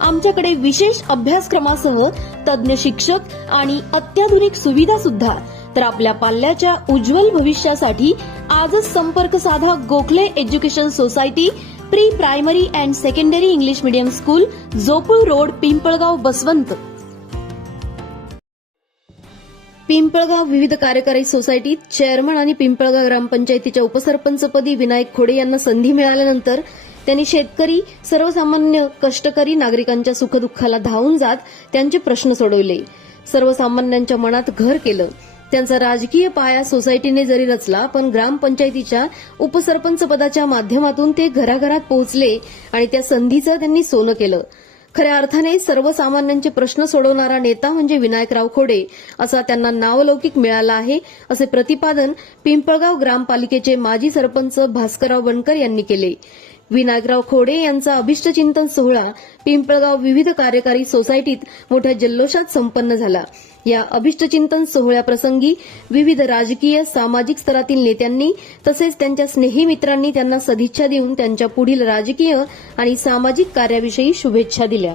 आमच्याकडे विशेष अभ्यासक्रमासह तज्ज्ञ शिक्षक आणि अत्याधुनिक सुविधा सुद्धा. तर आपल्या पाल्याच्या उज्ज्वल भविष्यासाठी आजच संपर्क साधा Gokhale education society pre primary and secondary English medium school Jopul road Pimpalgaon Baswant. Pimpalgaon विविध कार्यकारी सोसायटीत चेअरमन आणि पिंपळगाव ग्रामपंचायतीच्या उपसरपंचपदी विनायक खोडे यांना संधी मिळाल्यानंतर त्यांनी शेतकरी सर्वसामान्य कष्टकरी नागरिकांच्या सुखदुःखाला धावून जात त्यांचे प्रश्न सोडवले. सर्वसामान्यांच्या मनात घर केलं. त्यांचा राजकीय पाया सोसायटीने जरी रचला पण ग्रामपंचायतीच्या उपसरपंच पदाच्या माध्यमातून ते घराघरात पोहोचले आणि त्या संधीचं त्यांनी सोनं केलं. खऱ्या अर्थाने सर्वसामान्यांचे प्रश्न सोडवणारा नेता म्हणजे विनायकराव खोडे असा त्यांना नावलौकिक मिळाला आहे असे प्रतिपादन पिंपळगाव ग्रामपालिकेचे माजी सरपंच भास्करराव बनकर यांनी केले. विनायकराव खोडे यांचा अभिष्टचिंतन सोहळा पिंपळगाव विविध कार्यकारी सोसायटीत मोठ्या जल्लोषात संपन्न झाला. या अभिष्टचिंतन सोहळ्याप्रसंगी विविध राजकीय सामाजिक स्तरातील नेत्यांनी तसेच त्यांच्या स्नेही मित्रांनी त्यांना सदिच्छा देऊन त्यांच्या पुढील राजकीय आणि सामाजिक कार्याविषयी शुभेच्छा दिल्या.